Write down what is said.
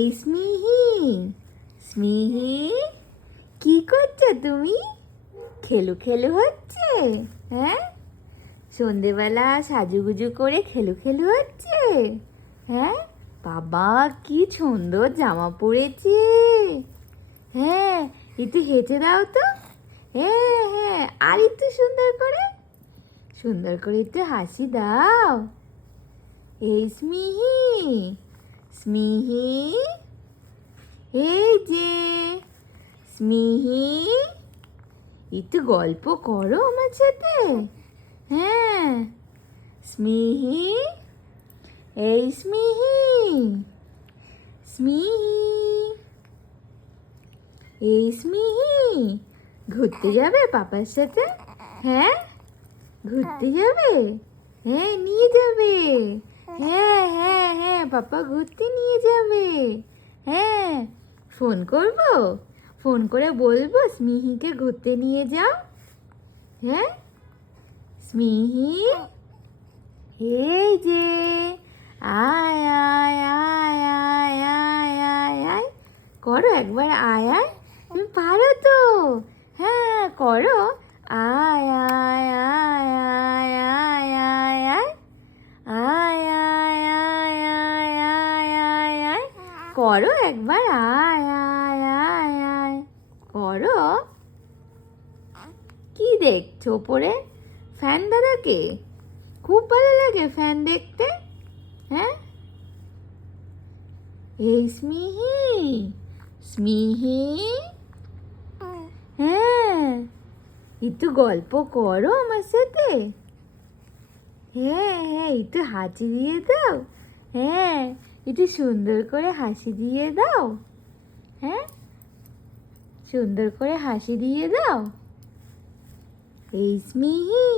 এই স্মিহি, স্মিহি, কি করছো তুমি? খেলু খেলু হচ্ছে? হ্যাঁ, সন্ধেবেলা সাজুগুজু করে খেলু খেলু হচ্ছে? হ্যাঁ, বাবা কি সুন্দর জামা পরেছে। হ্যাঁ, একটু হেঁটে দাও তো। হ্যাঁ হ্যাঁ, আর একটু সুন্দর করে একটু হাসি দাও। এই স্মিহি, স্মিহি, এই যে স্মিহি, একটু গল্প করো আমার সাথে। হ্যাঁ, স্মিহি, এই স্মিহি, স্মিহি, এই স্মিহি, ঘুরতে যাবে পাপার সাথে? হ্যাঁ, ঘুরতে যাবে? হ্যাঁ, নিয়ে যাবে। হ্যাঁ হ্যাঁ হ্যাঁ, পাপা ঘুরতে নিয়ে যাবে। হ্যাঁ, ফোন করব, ফোন করে বলবো স্মিহিকে ঘুরতে নিয়ে যাও। হ্যাঁ, স্মিহি, এই যে আয় আয় আয় আয় আয় আয় আয়, করো একবার আয় আয়, তুমি পারো তো। হ্যাঁ করো, আয় আয় আয় আয় আয় আয় আয়, আয় আয় আয় আয় আয় আয় আয়, করো একবার আয় আয় আয় আয়, করো। কি দেখছো পরে? ফ্যান দাদাকে খুব ভালো লাগে ফ্যান দেখতে। হ্যাঁ, এই স্মিহি, স্মিহি, হ্যাঁ, একটু গল্প করো আমার সাথে। হ্যাঁ হ্যাঁ, একটু হাসি দিয়ে দাও। হ্যাঁ, একটু সুন্দর করে হাসি দিয়ে দাও। হ্যাঁ, সুন্দর করে হাসি দিয়ে দাও। এই স্মিহি।